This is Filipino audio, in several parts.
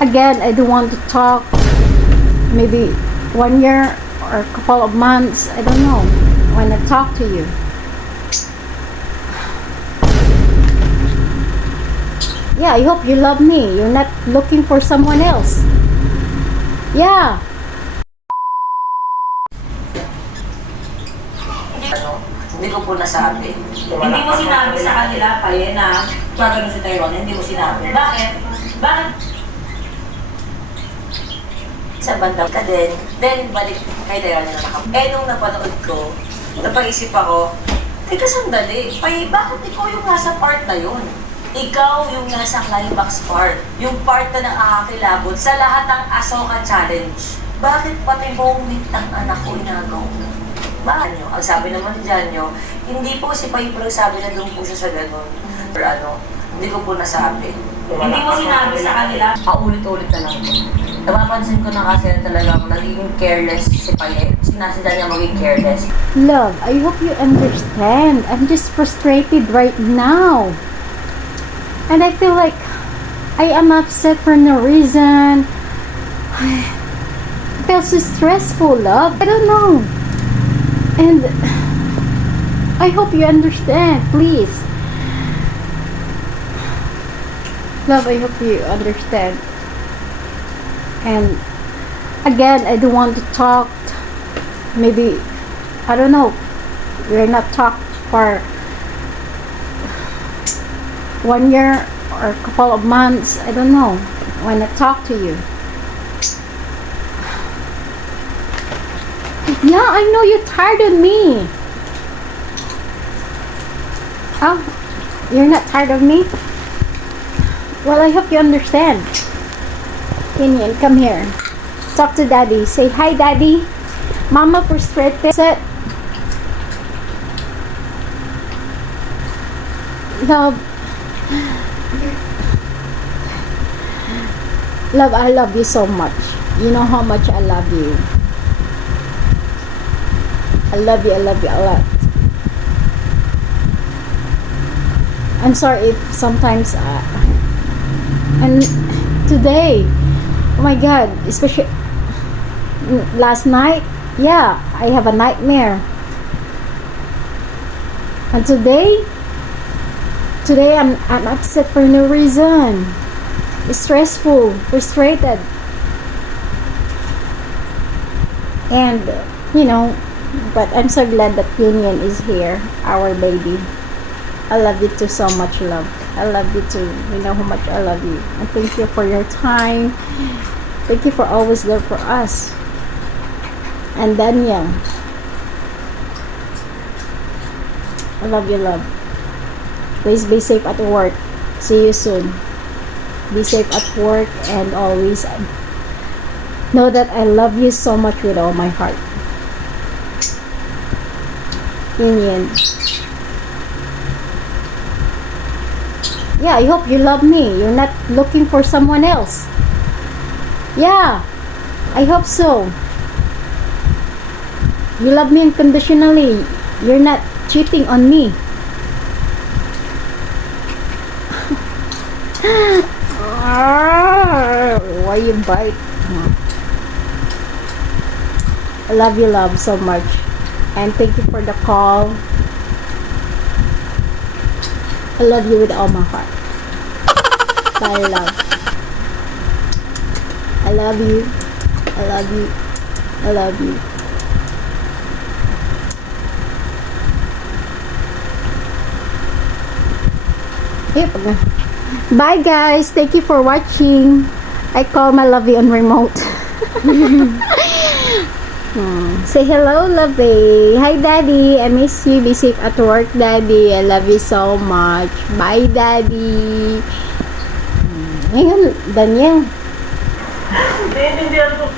Again, I don't want to talk. Maybe 1 year or a couple of months. I don't know when I talk to you. Yeah, I hope you love me. You're not looking for someone else. Yeah. Hindi ko po nasabi. Hindi mo sinabi sa kanila, Paye, na gagano si Tyrone, hindi mo sinabi. Bakit? Bakit? Sa bandang ka din, then balik kay Tyrone na nakap. Nung napanood ko, napaisip ako, teka sandali, Paye, bakit ikaw yung nasa part na yun? Ikaw yung nasa climax part. Yung part na nakakakilabot sa lahat ng Asoka Challenge. Bakit pati moment ng anak ko inagaw mo? Bakit nyo? Ang sabi naman dyan nyo, hindi po si Paye pero sabi na doon po siya sa ganun. Or hindi ko po nasabi. Hindi mo sinabi sa kanila? Ulit-ulit na lang. Napapansin ko na kasi talagang naging careless si Paye. Sinasida niya maging careless. Love, I hope you understand. I'm just frustrated right now. And I feel like I am upset for no reason. I feel so stressful, love. I don't know. And I hope you understand, please. Love, I hope you understand. And again, I don't want to talk. Maybe, I don't know. We're not talked for 1 year or a couple of months. I don't know when I talk to you. Yeah, I know you're tired of me. Oh, you're not tired of me? Well, I hope you understand. Kenyan, come here. Talk to Daddy. Say hi, Daddy. Mama frustrated. Sit. Love. Love, I love you so much. You know how much I love you. I love you a lot. I'm sorry if sometimes and today, oh my God, especially last night, yeah, I have a nightmare. And today I'm upset for no reason. Stressful, frustrated. And but I'm so glad that Union is here, our baby. I love you too so much, love. I love you too. You know how much I love you. And thank you for your time. Thank you for always there for us. And Daniel, I love you, love. Please be safe at work. See you soon. Be safe at work and always know that I love you so much with all my heart. Union. Yeah, I hope you love me. You're not looking for someone else. Yeah, I hope so. You love me unconditionally. You're not cheating on me. Why you bite? I love you, love, so much. And thank you for the call. I love you with all my heart. Bye, love. I love you. I love you. I love you. Yep. Bye, guys. Thank you for watching. I call my lovey on remote. Say hello, lovey. Hi, Daddy. I miss you. Be safe at work, Daddy. I love you so much. Bye, Daddy. Ngayon, Daniel. Naiintindihan ko.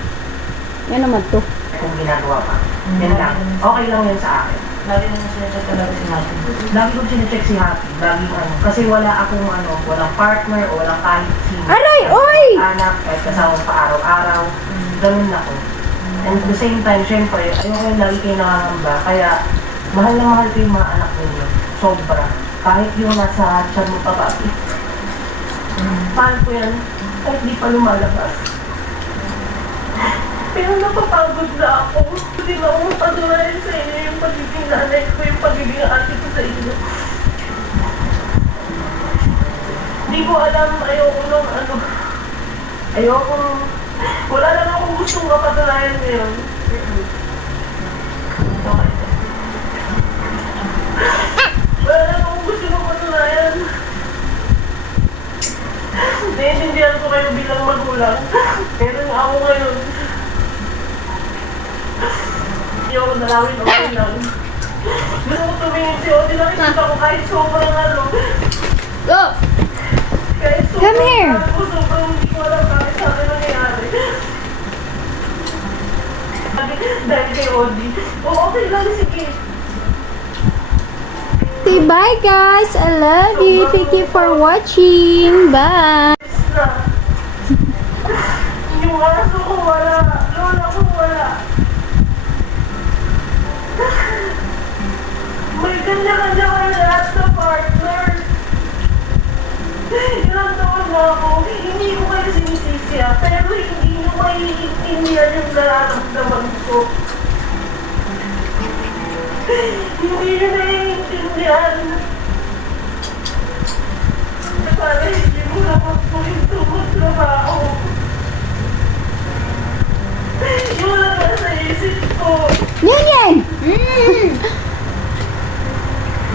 Yan naman to. Kung ginagawa pa. Yan lang. Okay lang yan sa akin. Lagi mo sinecheck talaga si Happy. Lagi ko sinecheck si Happy. Lagi ko kasi wala akong walang partner o walang kahit sino. Aray, oy! Anak, kahit kasama pa araw-araw. Ganun ako. And at the same time, syempre, ayoko yung lagi kayo nakangamba. Kaya, mahal na mahal ko yung mga anak ninyo. Sobra. Kahit yung nasa tiyan mo pa, papi. Mahal ko yan. kahit di pa lumalabas. Pero napapagod na ako. Hindi na ako patunayan sa inyo yung pagiging nanay ko, yung pagiging ate ko sa inyo. Hindi ko alam, ayoko nung ano. Ayoko. Wala lang akong gustong mapatunayan ngayon. Okay. Wala lang akong gustong mapatunayan. Naiintindihan ko kayo bilang magulang. Pero ako ngayon, hindi ako nalawin, okay lang. Gusto ko tumingin si Odi, nakikita ko kahit sobrang ano. Oh! Kahit sobrang Come here. ano, sobrang hindi ko alam kahit sa akin nangyayari. Dahil kay Odi. Oo, okay lang, sige. Say bye guys. I love you. Thank you for watching. Bye. Na. Yung aso ko wala. Lola ko wala. May kanya-kanya kayo lahat sa partner. Ilang taon na ako. Hindi ko kayo sinisisi pero hindi nyo maiintindihan yung nararamdaman ko. Hindi nyo naiintindihan. Sana hindi mo na magpulinto magtrabaho. Yun lang nasa isip ko. Yan!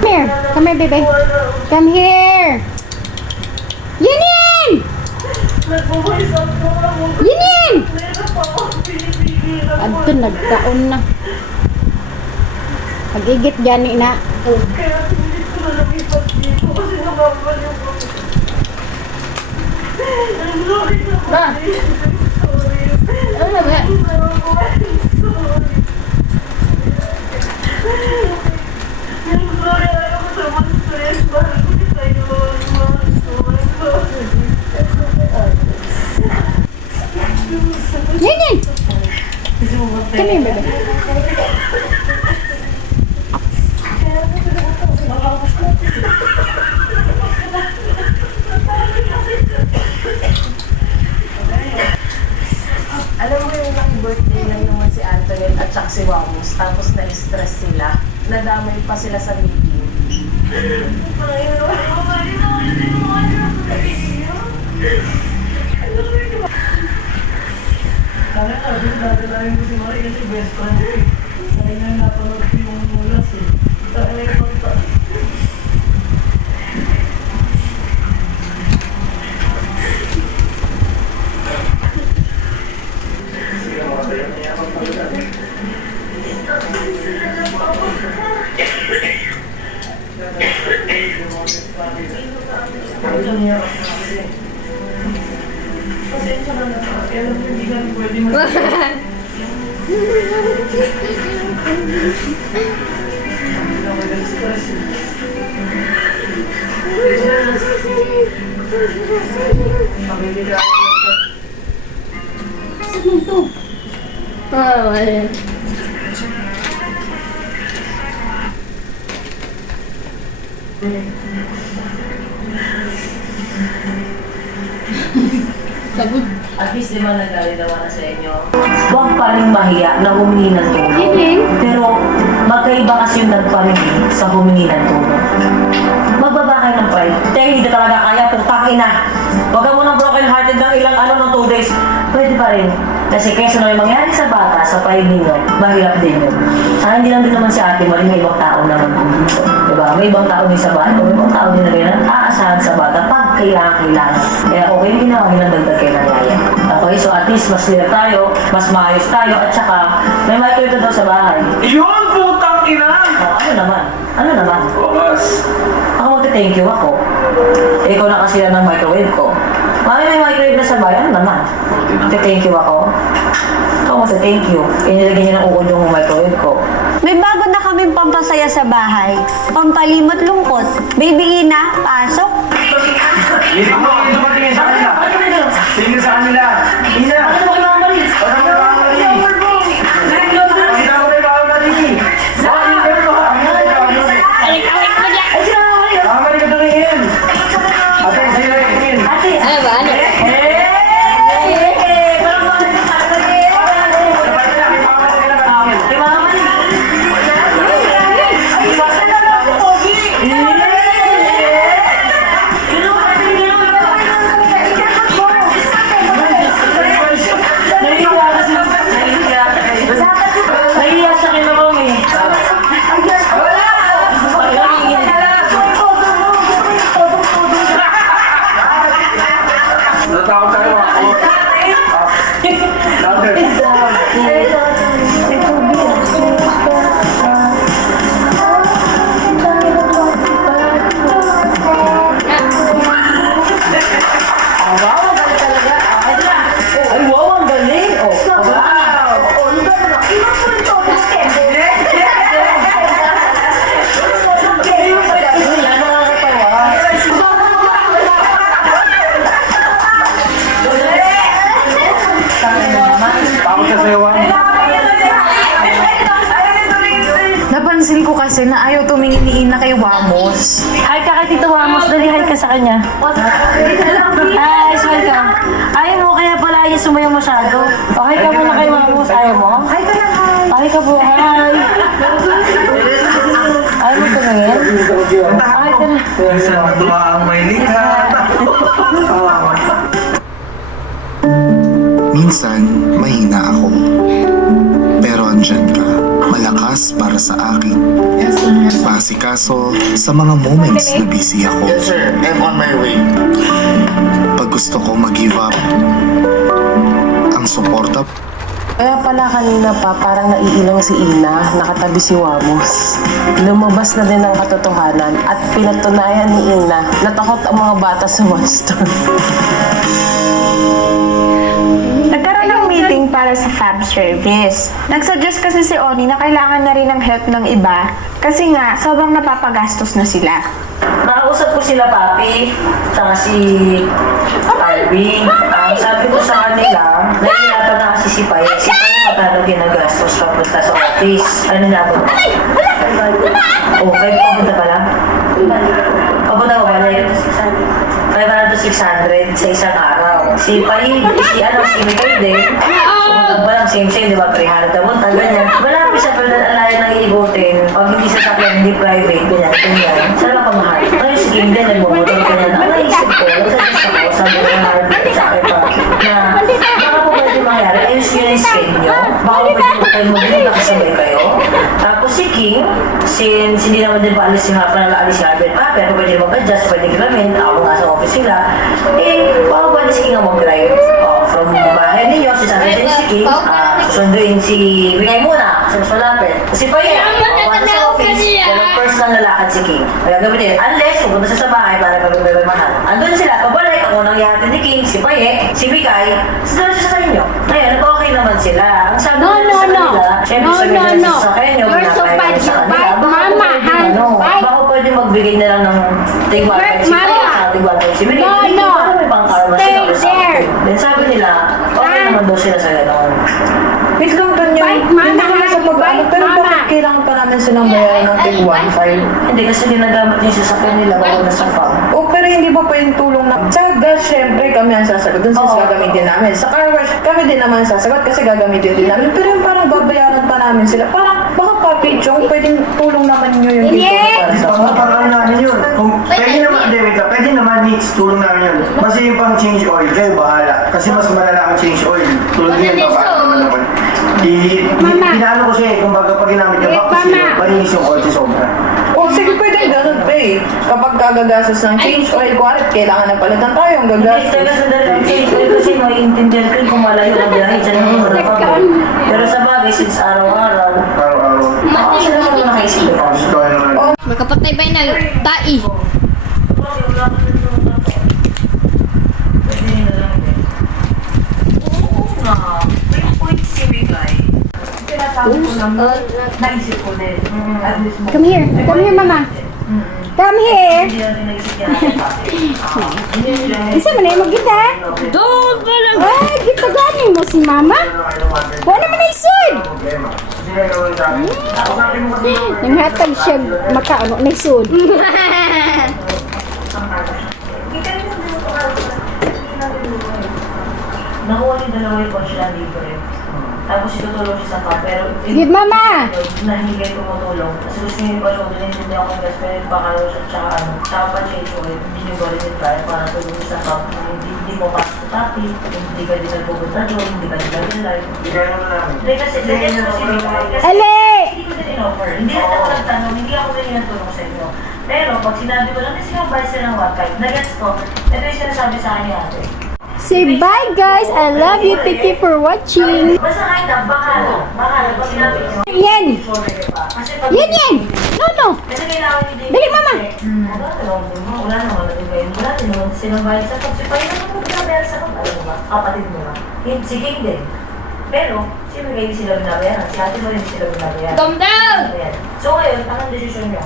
Come here. Come here, baby. Come here. Yan! Nag-voice out ko ako. Yan! Meron pa akong pinipigilan ko. Adto nagtaon na. Pag-igit gani na. Kaya hindi ko na lumipat dito kasi nababaliw ko. I'm sorry na po. Ba? I'm sorry. Ano na ba? I'm sorry. I'm sorry. Ayaw ko sa mga stress. Mahal ko ni kayo. I'm sorry. Yan! Come here, baby. Alam mo yung naki-birthday lang naman si Antoinette at saka si Wamos, tapos na-stress sila. Nadamay pa sila sa meeting. Kaya nga, dadalahin ko si Marie kasi best friend ko eh. Kaya nga napanood ko yung mulas eh. Kaya nga yung pasensya ka na sa akin. Alam mo, hindi ka pwede stress. Oh, ayan. Sabog. At least, di ba naglalinawa na sa inyo? Huwag pa rin mahiya na humingi ng tulong. Yan. Pero magkaiba kasi yung nagpahingi sa humingi ng tulong. Magbaba kayo ng pride. Dahil hindi ka talaga kaya, putang ina. Huwag ka munang broken hearted ng ilang ng 2 days. Pwede pa rin. Kasi kaysa na may mangyari sa bata, sa pride ninyo, mahirap din yun. Sana hindi lang din naman si ate, mali may ibang tao naman dito. Diba? May ibang tao din sa bata, may ibang tao din na ganyan, aasahan sa bata pag kailangan. Kaya okay yung ginawa nyo ng dagdag kayo ng yaya. Okay, so at least mas clear tayo, mas maayos tayo, at saka may microwave daw sa bahay. Yun, putang ina! Oh, ano naman? Ano naman? Bukas. Ako magte-thank you ako. Ikaw na kasi ng microwave ko. Mami, may microwave na sa bahay. Ano naman? Magte-thank you ako. Ikaw magte-thank you. Inilagay niya ng uod yung microwave ko. May bago na kaming pampasaya sa bahay. Pampalimot lungkot. Baby Ina, pasok. Hindi mo tingin sa kanila. Tingin sa kanila. Ina! Ano mo kay Mama Maris? Ano mo kay Mama Maris? Kita mo kay Mama Maris. Bakit yung ganun mo? Ano kay Mama Maris? Ay, si Mama Maris! Mama Maris ka tumingin. Ate, sa'yo na tingin. Ate! Ano ba? Ano? Eh! ako sa'yo. Louder. Ay, wow, ang galing! Oh, wow! Ako sa sayawan. Napansin ko kasi na ayaw tumingin ni Ina kay Wamos. Hi ka kay Tito Ramos, dali hi ka sa kanya. Hi, smile ka. Ayaw mo, kaya pala ayaw sumayaw masyado. Okay ka muna kay Ramos, ayaw mo? Hi ka na, hi. Hi ka po, hi. Ayaw mo tumingin? Hi ka na. Sa tuwa ang may likha. Minsan, mahina ako. Pero andyan ka, malakas para sa akin. Pasikaso sa mga moments na busy ako. Yes, sir. I'm on my way. Pag gusto ko mag-give up, ang suporta Kaya pala kanina pa parang naiilang si Ina, nakatabi si Wamos. Lumabas na din ang katotohanan at pinatunayan ni Ina na takot ang mga bata sa monster. Nagkaroon ng meeting para sa fab service. Nagsuggest kasi si Oni na kailangan na rin ng help ng iba kasi nga sobrang napapagastos na sila. Nakausap ko sila, Papi, saka si Arvin. Ang sabi ko sa kanila, nahihirapan na kasi si Pai. Si Pai magkano ginagastos papunta sa office. Ano na ba? Oh, 5 papunta pala? Papunta ko balik. 500 to 600 sa isang araw. Si Pai, si Mikay din. Sumunod pa lang, same, di ba? 300 na punta, ganyan. Malapit siya, pero alayan nang iigotin. Pag hindi sasakyan, hindi private, ganyan. Saan ba pamahal? Ngayon, sige, hindi, nagmumotor, ganyan. Ang naisip ko, nagsuggest ako, sabi ko na Harvey, sa akin pa, na baka po pwede mangyari, ayos yun yung schedule nyo. Baka po pwede po kayo mag-ibig nakasabay kayo. Tapos si King, since hindi naman din pa alis yung alis si Harvey, pero pwede mag-adjust, pwede gramin, ako nga sa office sila, baka pwede si King ang mag-drive. From bahay ninyo, sasabi din si King, susunduin si Bigay muna, kasi mas malapit. Kasi pa yan, para sa office, pero personal na lakad si King. Kaya gamitin, unless pupunta siya sa bahay para pag-ibig mahal. Andun sila, pabalik, ako nang ihatid ni King, si Paye, si Bigay, sunod siya sa inyo. Ngayon, okay naman sila. Ang sabi No, nila no, sa no. kanila, syempre No, sabi no, nila no. sa kanyo, You're so bad, sa you're kanila, bad, baka mama, pwede, han, bad. baka pwede magbigay na lang ng tigwatan si Mama. Paye, tigwatan si Bigay. No, Hindi no. para may pang karma Stay sila or something. there. Then sabi nila, okay naman daw sila sa gano'n. Wait lang kanya, Bye, Mama. hindi naman sa pag-ano, pero Mama. bakit kailangan pa namin silang bayaran ng tig 1.5? Hindi kasi ginagamit yung sasakyan nila bawal na sa farm. O pero hindi ba pwedeng tulong na sa gas, syempre kami ang sasagot dun since Oo. gagamitin namin. Sa car wash, kami din naman sasagot kasi gagamitin din namin. Pero yung parang babayaran pa namin sila. Parang baka Papi Chong, pwedeng tulong naman nyo yung dito para sa Pagpapakaan namin yun. Kung pwede naman, David, pwede naman needs, tulong namin yun. Kasi yung pang change oil, kayo bahala. Kasi mas malala ang change oil. Tulad niyan, babae naman naman. Pinaano ko siya eh, kung baga pag ginamit yung bakos yun, malinis yung kotse sobra. O sige, pwede ganun pa eh. Kapag kagagastos ng change oil, kuwarit, kailangan na palitan tayo ang Hindi, gagastos. taga sa dalawang change oil kasi maiintindihan ko kung malayo ang biyahe dyan yung mga farm. Pero sa bagay, since araw-araw, Araw-araw. ako sila naman nakaisip ko. Gusto ko naman. Magkapatay ba na tai? Come here, mama. Come here. Isa mo na yung magita? Ay, kita ganin mo si mama. Wala naman na isod. Yung hatag siya makaano na isod. Nakuha ni dalawa yung kotse na libre. Tapos itutulong siya sa farm. Pero Give mama. nahingay tumutulong. Kasi gusto niya yung palong doon, hindi ako gas, pero yung pakalaw siya, tsaka ano, tsaka pa change oil, hindi niyo ba rin yung para tulong siya sa farm. Hindi mo pasok sa tapi, hindi ka din nagpupunta doon, hindi ka din nag-live. Hindi kasi, Ale! hindi ko din in-offer. Hindi na ako nagtanong, hindi ako din nagtulong sa inyo. Pero pag sinabi ko lang, kasi yung price ng 1.5, na-gets ko, ito yung sinasabi sa akin ni ate. Say bye guys. I love you. Thank you for watching. Basta kahit na, bahala. Pag sinabi nyo, Yan. kasi pag... Yan. No. Kasi kailangan nyo din. Dali, mama. Wala naman nalagay. Wala din naman silang bayad sa pagsipay. Wala naman binabayad sa kong, alam mo ba? Kapatid mo ba? Si King din. Pero, siyempre kayo sila binabayaran. Si ate mo rin sila binabayaran. Calm down. Ayan. So ngayon, anong desisyon nyo?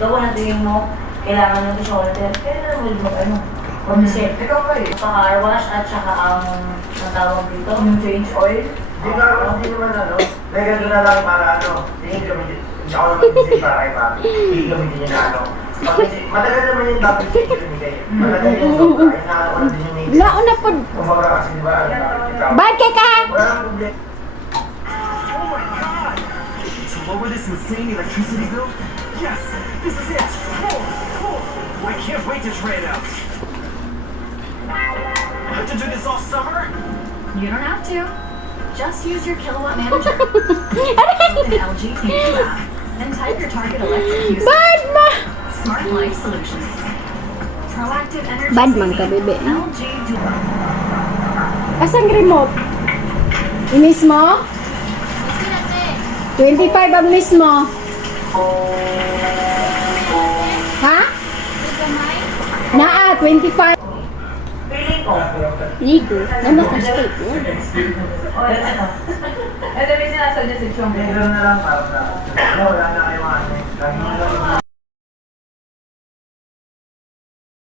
Gawa na tingin mo, kailangan ng shoulder. Kaya na naman mo ano? Komisip. Ikaw ba eh? Sa car wash at saka ang tawag dito, yung change oil. Hindi naman ano, mega doon na lang para ano, hindi gamitin. Hindi ako naman kasi para kay Papi. Hindi gamitin niya na ano. Matagal naman yung dapat yung binigay. Matagal yung sobra. Inaano ko na din yung native. Nauna po. Kumbaga kasi di ba, Bad kay ka. wala nang problema. To lower this insane electricity bill? Yes, this is it. Cool. I can't wait to try it out. I have to do this all summer? You don't have to. Just use your Kilowatt Manager. An LG Thank app. And type your target electric usage. Bad ma. Smart Life Solutions. Proactive energy Bad man ka, saving. bebe. LG Asang remote? Mismo? 25 ang mismo. Ha? Naa, 25. Feeling ko. Ligo. Namas na skate. Ito may sinasadya si Chong. Meron na lang para sa, wala na kayo ano. Lagi mo